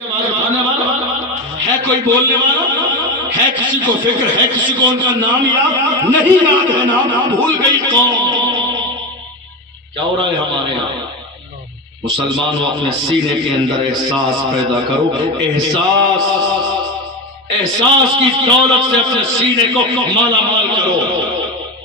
کھانے والا ہے، کوئی بولنے والا ہے، کسی کو فکر ہے، کسی کو ان کا نام یاد نہیں، یاد ہے نام بھول گئی قوم۔ کیا ہو رہا ہے ہمارے یہاں؟ مسلمانوں اپنے سینے کے اندر احساس پیدا کرو، احساس کی دولت سے اپنے سینے کو مالا مال کرو،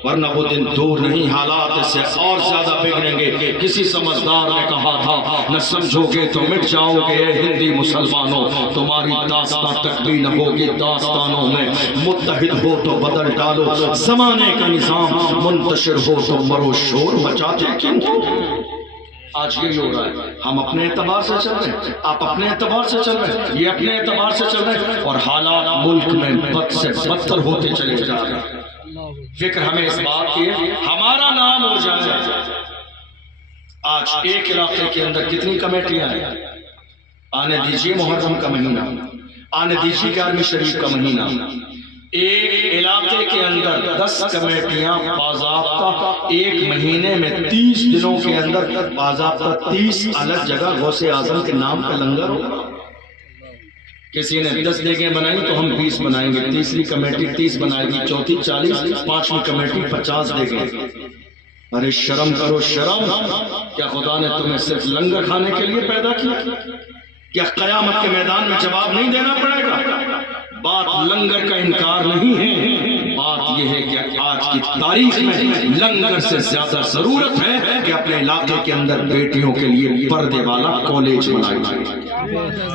ورنہ وہ دن دور نہیں، حالات اس سے اور زیادہ بگڑیں گے۔ کسی سمجھدار نے کہا تھا، نہ سمجھو گے تو مٹ جاؤ گے اے ہندی مسلمانوں، تمہاری داستان تک بھی نہ ہوگی، داستانوں میں متحد ہو تو بدل ڈالو، زمانے کا نظام منتشر ہو تو مرو شور مچاتے کیوں ہو؟ آج یہی ہو رہا ہے، ہم اپنے اعتبار سے چل رہے ہیں، آپ اپنے اعتبار سے چل رہے ہیں، یہ اپنے اعتبار سے چل رہے ہیں، اور حالات ملک میں بد سے بدتر ہوتے چلے جا رہے ہیں۔ فکر ہمیں اس بات کی ہے ہمارا نام ہو جائے۔ آج ایک علاقے کے اندر کتنی کمیٹیاں ہیں؟ آنے دیجئے محرم کا مہینہ، آنے دیجئے 11ویں شریف کا مہینہ، ایک علاقے کے اندر 10 کمیٹیاں باضابطہ ایک مہینے میں 30 دنوں کے اندر باضابطہ 30 الگ جگہ غوث اعظم کے نام کا لنگر ہوگا۔ کسی نے 10 دیگیں بنائی تو ہم 20 بنائیں گے، تیسری کمیٹی 30 بنائے گی، چوتھی 40، پانچویں کمیٹی 50 دیگیں۔ ارے شرم کرو شرم! کیا خدا نے تمہیں صرف لنگر کھانے کے لیے پیدا کیا؟ کیا قیامت کے میدان میں جواب نہیں دینا پڑے گا؟ بات لنگر کا انکار نہیں ہے، بات یہ ہے کہ آج کی تاریخ میں لنگر سے زیادہ ضرورت ہے کہ اپنے علاقے کے اندر بیٹیوں کے لیے پردے والا کالج بنایا جائے۔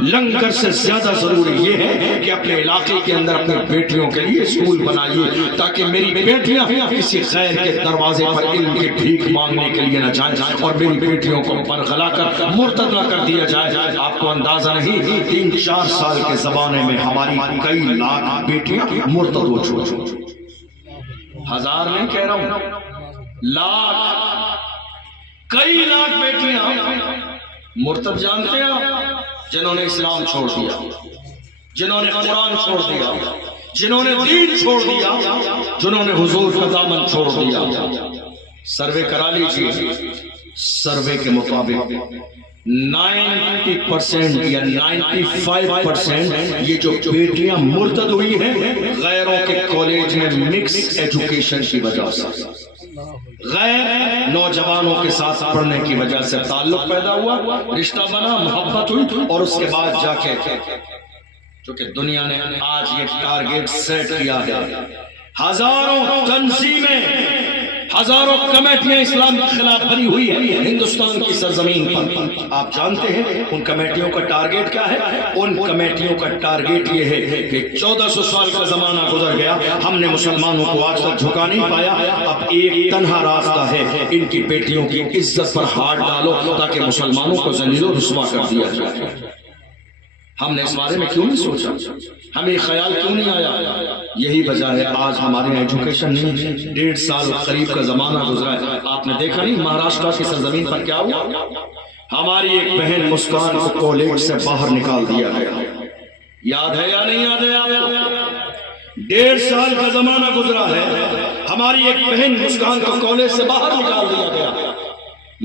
لنگر سے زیادہ ضروری یہ ہے کہ اپنے علاقے کے اندر اپنے بیٹیوں کے لیے اسکول بنائیے، تاکہ میری بیٹیاں کسی غیر کے دروازے پر علم کی بھیک مانگنے کے لیے نہ جائیں، اور میری بیٹیوں کو برگلا کر مرتد نہ کر دیا جائے۔ آپ کو اندازہ نہیں، 3-4 سال کے زمانے میں ہماری کئی لاکھ بیٹیاں مرتد ہو چکی، ہزار نہیں کہہ رہا ہوں، لاکھ، کئی لاکھ بیٹیاں مرتد۔ جانتے ہیں آپ؟ جنہوں نے اسلام چھوڑ دیا، جنہوں نے قرآن چھوڑ دیا، جنہوں نے دین چھوڑ دیا، جنہوں نے حضور کا دامن چھوڑ دیا۔ سروے کرا لیجیے، سروے کے مطابق 90% یا 95% یہ جو بیٹیاں مرتد ہوئی ہیں، غیروں کے کالج میں مکس ایجوکیشن کی وجہ سے، غیر نوجوانوں کے ساتھ پڑھنے کی وجہ سے تعلق پیدا ہوا، رشتہ بنا، محبت ہوئی، اور اس کے بعد جا کے چونکہ دنیا نے آج یہ ٹارگیٹ سیٹ کیا ہے، ہزاروں تنظیمیں، ہزاروں کمیٹیاں اسلام کے خلاف بنی ہوئی ہیں ہندوستان کی سرزمین پر۔ آپ جانتے ہیں ان کمیٹیوں کا ٹارگیٹ کیا ہے؟ ان کمیٹیوں کا ٹارگیٹ یہ ہے کہ 1400 سال کا زمانہ گزر گیا، ہم نے مسلمانوں کو آج تک جھکا نہیں پایا، اب ایک تنہا راستہ ہے، ان کی بیٹیوں کی عزت پر ہاتھ ڈالو تاکہ مسلمانوں کو ذلیل و رسوا کر دیا جائے۔ ہم نے اس بارے میں کیوں نہیں سوچا؟ ہمیں خیال کیوں نہیں آیا؟ یہی وجہ ہے آج ہمارے یہاں ایجوکیشن نہیں۔ 1.5 سال قریب کا زمانہ گزرا ہے، آپ نے دیکھا نہیں مہاراشٹر کی سرزمین پر کیا ہوا؟ ہماری ایک بہن مسکان کو کالج سے باہر نکال دیا گیا، یاد ہے یا نہیں یاد ہے آپ کو؟ 1.5 سال کا زمانہ گزرا ہے، ہماری ایک بہن مسکان کو کالج سے باہر نکال دیا گیا،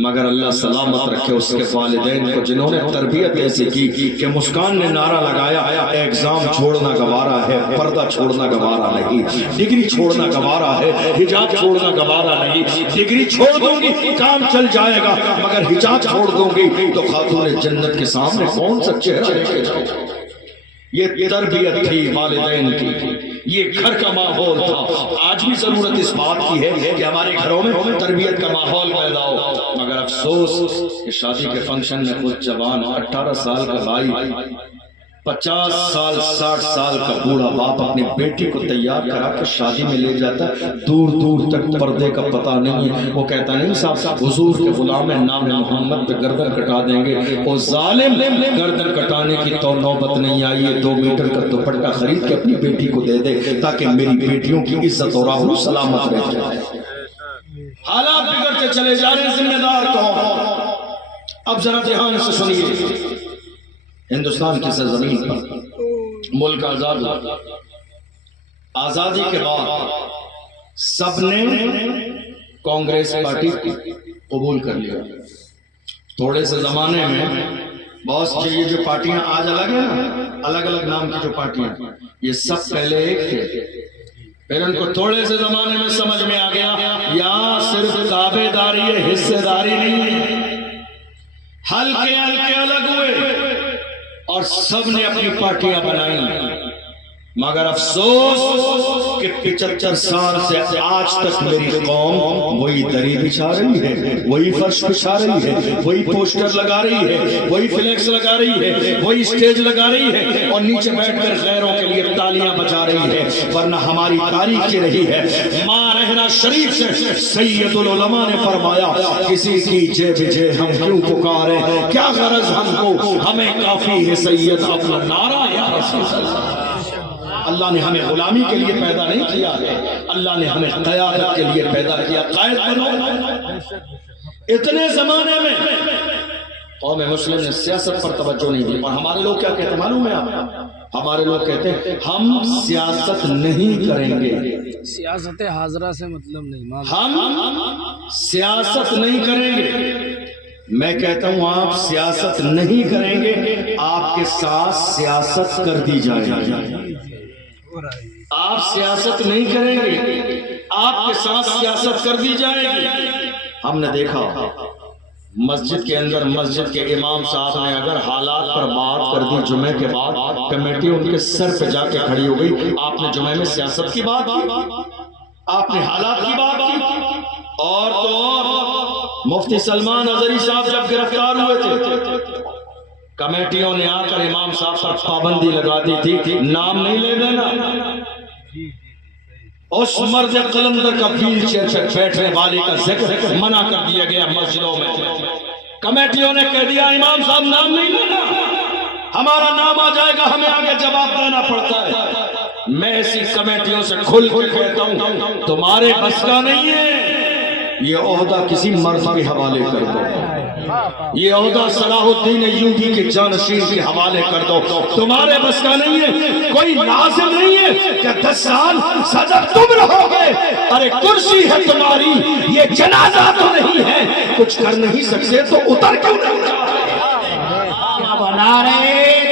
مگر اللہ سلامت رکھے اس کے والدین کو، جنہوں نے تربیت ایسی کی کہ مسکان نے نعرہ لگایا، ایگزام چھوڑنا گوارا ہے، پردہ چھوڑنا گوارا نہیں، ڈگری چھوڑنا گوارا ہے، حجاب چھوڑنا گوارا نہیں، ڈگری چھوڑ دوں گی کام چل جائے گا، مگر حجاب چھوڑ دوں گی تو خاتون جنت کے سامنے کون سا چہرہ لے کے جائے گا؟ یہ تربیت تھی والدین کی، یہ گھر کا ماحول تھا۔ آج بھی ضرورت اس بات کی ہے کہ ہمارے گھروں میں تربیت کا ماحول پیدا ہو، مگر افسوس کہ شادی کے فنکشن میں کچھ جوان 18 سال کا بھائی، 50 سال 60 سال کا بوڑھا باپ اپنی بیٹی کو تیار کرا کے شادی میں لے جاتا ہے، دور دور تک پردے کا پتہ نہیں ہے، وہ کہتا نہیں صاحب حضور کے غلام نام محمد پہ گردن کٹا دیں گے، وہ ظالم گردن کٹانے کی تو نوبت نہیں آئی ہے، 2 میٹر کا دوپٹہ خرید کے اپنی بیٹی کو دے دے تاکہ میری بیٹیوں کی عزت اور آبرو سلامت رہ جائے۔ حالات بگڑتے چلے جا رہے، ذمہ دار کون؟ اب ذرا دھیان سے سنیے، ہندوستان کی سرزمین پر ملک آزاد ہوا، آزادی کے بعد سب نے کانگریس پارٹی قبول کر لیا۔ تھوڑے سے زمانے میں بہت یہ جو پارٹیاں آج الگ ہیں نا، الگ الگ نام کی جو پارٹیاں، یہ سب پہلے ایک تھے، پھر ان کو تھوڑے سے زمانے میں سمجھ میں آ گیا یہاں صرف تابع داری ہے، حصے داری نہیں ہے، ہلکے ہلکے الگ ہوئے اور سب نے اپنی پارٹیاں بنائی، مگر افسوس کہ 75 سال سے آج تک میری قوم وہی دری بچھا رہی ہے، وہی فرش بچھا رہی ہے، وہی پوسٹر لگا رہی ہے، وہی فلیکس لگا رہی ہے، وہی اسٹیج لگا رہی ہے اور نیچے بیٹھ کر غیروں کے لیے تالیاں بجا رہی ہے، ورنہ ہماری تاریخ یہ رہی ہے۔ ماں رہنا شریف سے سید العلماء نے فرمایا کسی کی جے بجے ہم کیوں پکارے، کیا غرض ہم کو، ہمیں کافی ہے سید اپنا نعرہ یا رسول اللہ۔ اللہ نے ہمیں غلامی کے لیے پیدا نہیں کیا ہے، اللہ نے ہمیں قیادت کے لیے پیدا کیا، قائد بنو۔ اتنے زمانے میں قوم مسلم نے سیاست پر توجہ نہیں دی، اور ہمارے لوگ کیا کہتے ہیں معلوم ہے آپ؟ ہمارے لوگ کہتے ہیں ہم سیاست نہیں کریں گے، سیاست حاضرہ سے مطلب نہیں، ہم سیاست نہیں کریں گے۔ میں کہتا ہوں آپ سیاست نہیں کریں گے، آپ کے ساتھ سیاست کر دی جائے گی۔ آپ سیاست نہیں کریں گے، آپ کے ساتھ سیاست کر دی جائے گی۔ ہم نے دیکھا مسجد کے اندر مسجد کے امام صاحب نے اگر حالات پر بات کر دی جمعے کے بعد، کمیٹی ان کے سر پہ جا کے کھڑی ہو گئی، آپ نے جمعے میں سیاست کی بات کی، آپ نے حالات کی بات کی۔ اور تو اور مفتی سلمان اظہری صاحب جب گرفتار ہوئے تھے، کمیٹیوں نے آ کر امام صاحب پر پابندی لگا دی تھی، نام نہیں لے دینا، اس مرد قلندر کا ویل چیئر پہ بیٹھنے والے کا ذکر منع کر دیا گیا مسجدوں میں۔ کمیٹیوں نے کہہ دیا امام صاحب نام نہیں لینا، ہمارا نام آ جائے گا ہمیں آگے جواب دینا پڑتا ہے۔ میں ایسی کمیٹیوں سے کھل کے کہتا ہوں تمہارے بس کا نہیں ہے، یہ عہدہ کسی مرد کے حوالے کر دو، یہ عہدہ صلاح الدین ایوبی کے جانشین کے حوالے کر دو، تمہارے بس کا نہیں ہے۔ کوئی لازم نہیں ہے کہ 10 سال صدر تم رہو گے، ارے کرسی ہے تمہاری، یہ جنازہ تو نہیں ہے، کچھ کر نہیں سکتے تو اتر کیوں نہیں جا رہے؟ نعرہ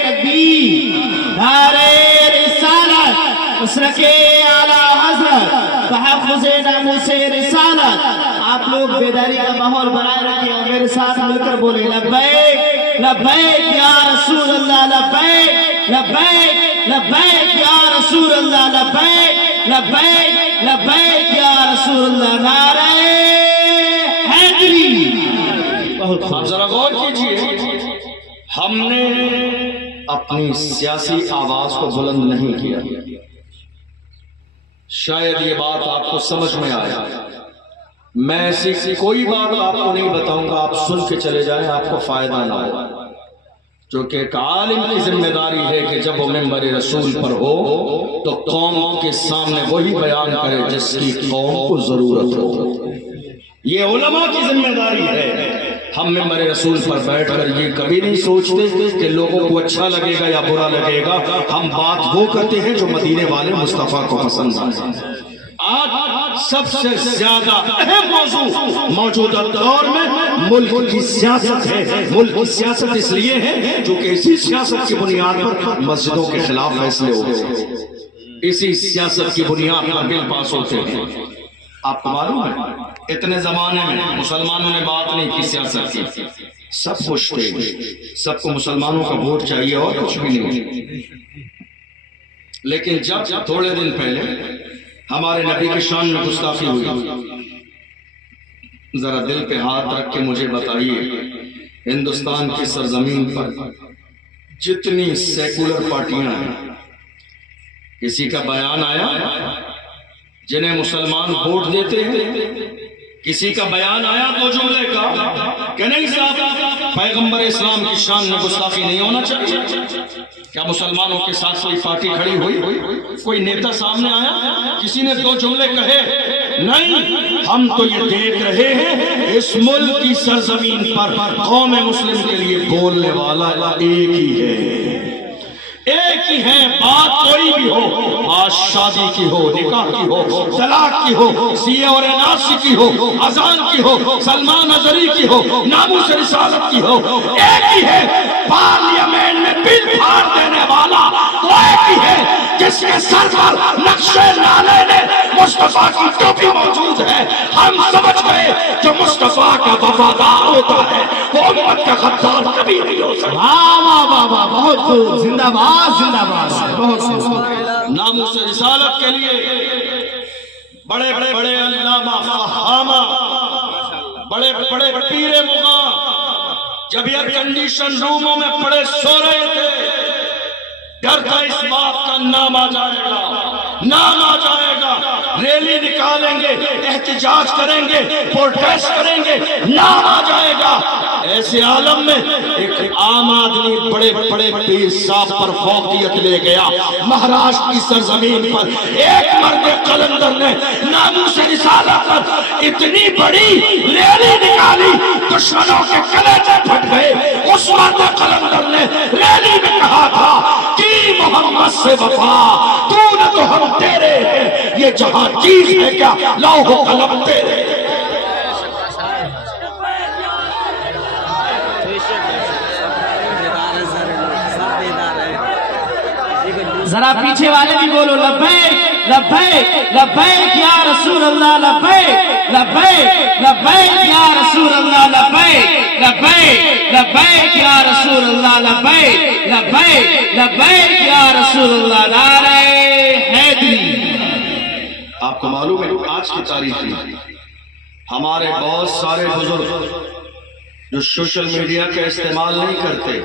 تکبیر، نعرہ رسالت، مسلک اعلیٰ حضرت، تحفظ ناموس رسالت۔ آپ لوگ بیداری کا ماحول بنائے رکھیں اور میرے ساتھ مل کر بولیں لبیک لبیک یا رسول اللہ، لبیک لبیک لبیک یا رسول اللہ، لبیک لبیک لبیک یا رسول اللہ۔ نعرہ حیدری۔ آپ ذرا غور کیجئے، ہم نے اپنی سیاسی آواز کو بلند نہیں کیا، شاید یہ بات آپ کو سمجھ میں آیا۔ میں ایسی کوئی بات آپ کو نہیں بتاؤں گا، آپ سن کے چلے جائیں، آپ کو فائدہ نہ ہو، چونکہ ایک عالم کی ذمہ داری ہے کہ جب وہ منبر رسول پر ہو تو قوم کے سامنے وہی بیان کرے جس کی قوم کو ضرورت ہو۔ یہ علماء کی ذمہ داری ہے۔ ہم منبر رسول پر بیٹھ کر یہ کبھی نہیں سوچتے کہ لوگوں کو اچھا لگے گا یا برا لگے گا، ہم بات وہ کرتے ہیں جو مدینے والے مصطفیٰ کو پسند آئے۔ آج سب سے زیادہ اہم موضوع موجودہ دور میں ملک کی سیاست ہے۔ ملک کی سیاست اس لیے ہے جو کہ اسی سیاست کی بنیاد پر مسجدوں کے خلاف فیصلے ہوتے ہیں، اسی سیاست کی بنیاد پر بل پاس ہوتے ہیں۔ آپ کو معلوم ہے اتنے زمانے میں مسلمانوں نے بات نہیں کی سیاست کی، سب پوچھتے ہیں سب کو مسلمانوں کا ووٹ چاہیے اور کچھ بھی نہیں، لیکن جب تھوڑے دن پہلے ہمارے نبی کی شان میں گستاخی ہوئی، ذرا دل پہ ہاتھ رکھ کے مجھے بتائیے ہندوستان کی سرزمین پر جتنی سیکولر پارٹیاں ہیں، کسی کا بیان آیا جنہیں مسلمان ووٹ دیتے ہیں؟ کسی کا بیان آیا دو جملے کا کہ نہیں صاحب پیغمبر اسلام کی شان میں گستاخی نہیں ہونا چاہیے؟ کیا مسلمانوں کے ساتھ کوئی پارٹی کھڑی ہوئی؟ کوئی نیتا سامنے آیا؟ کسی نے دو جملے کہے؟ نہیں، ہم تو یہ دیکھ رہے ہیں اس ملک کی سرزمین پر قوم مسلم کے لیے بولنے والا ایک ہی ہے، ایک ہی ہیں، بات کوئی بھی ہو، آج شادی کی ہو، نکاح کی ہو، طلاق کی ہو، سیے اور ناسی کی ہو، اذان کی ہو، سلمان اظہری کی ہو، ناموس رسالت کی ہو، ایک ہی ہے پارلیمنٹ میں بل پھاڑ دینے والا، وہ ایک ہی ہے جس کے سر پر نقشے لالے نے مصطفیٰ کی ٹوپی موجود ہے۔ ہم سمجھ گئے جو مصطفیٰ کا وفادار ہوتا ہے وہ امت کا غدار کبھی نہیں ہو سکتا۔ واہ واہ واہ واہ، بہت خوب، زندہ باد زندہ باد، بہت خوب۔ ناموس رسالت کے لیے بڑے بڑے علامہ فہامہ، بڑے بڑے پیر مغاں جب ایئر کنڈیشن روموں میں پڑے سو رہے تھے، ڈر تھا اس بات کا نام آ جائے گا، نام آ جائے گا، ریلی نکالیں گے، احتجاج کریں گے، پروٹیسٹ کریں گے، نام آ جائے گا۔ ایسے عالم میں ایک عام آدمی بڑے بڑے پیر صاحب پر فوقیت لے گیا۔ مہاراشٹر کی سرزمین پر ایک مرد قلندر نے ناموس رسالت پر اتنی بڑی ریلی نکالی، دشمنوں کے کلیجے پھٹ گئے۔ اس مرد قلندر نے ریلی میں کہا تھا کہ محمد سے وفا، تو نہ تو ہم تیرے ہیں، یہ جہاں چیز ہے کیا لوح و قلم تیرے۔ ذرا پیچھے والے بھی بولو، لبیک لبیک لبیک یا رسول اللہ، لبیک لبیک لبیک یا رسول اللہ، لبیک لبیک لبیک یا رسول اللہ، لبیک لبیک لبیک یا رسول اللہ، نعرہ حیدری۔ آپ کو معلوم ہے آج کی تاریخ میں ہمارے بہت سارے بزرگ جو سوشل میڈیا کا استعمال نہیں کرتے،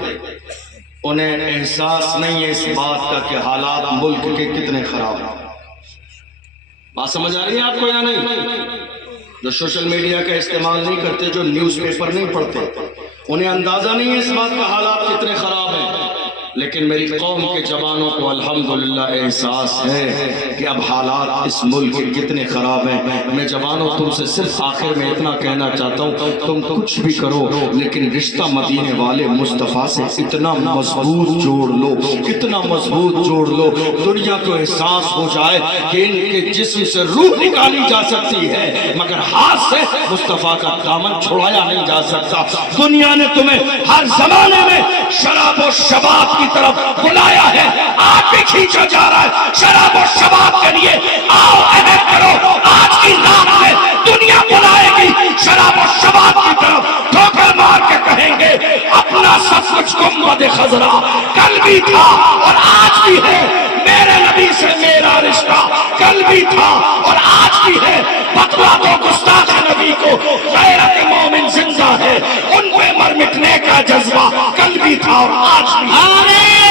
انہیں احساس نہیں ہے اس بات کا کہ حالات ملک کے کتنے خراب ہیں۔ بات سمجھ آ رہی ہے آپ کو یا نہیں؟ جو سوشل میڈیا کا استعمال نہیں کرتے، جو نیوز پیپر نہیں پڑھتے، انہیں اندازہ نہیں ہے اس بات کا حالات کتنے خراب ہیں۔ لیکن میری قوم کے جوانوں کو الحمدللہ احساس ہے کہ اب حالات اس ملک کے کتنے خراب ہیں۔ میں جوانوں تم سے صرف آخر میں اتنا کہنا چاہتا ہوں، تم کچھ بھی کرو لیکن رشتہ مدینے والے مصطفیٰ سے اتنا مضبوط جوڑ لو، اتنا مضبوط جوڑ لو، دنیا کو احساس ہو جائے کہ ان کے جسم سے روح نکالی جا سکتی ہے مگر ہاتھ سے مصطفیٰ کا دامن چھڑایا نہیں جا سکتا۔ دنیا نے تمہیں ہر زمانے میں شراب و شباب کی طرف بلایا ہے، آج بھی کھینچا جا رہا ہے شراب و شباب کے لیے۔ آؤ عہد کرو، آج کی رات میں دنیا بلائے گی شراب و شباب کی طرف، ٹھوکر مار کے کہیں گے اپنا سب کچھ گنبد خضرا کل بھی تھا اور آج بھی ہے، میرے نبی سے میرا رشتہ کل بھی تھا اور آج بھی ہے، فتویٰ دو گستاخ نبی کو، غیرت مومن زندہ ہے، ان پہ مر مٹنے کا جذبہ کل بھی تھا اور آج بھی ہے۔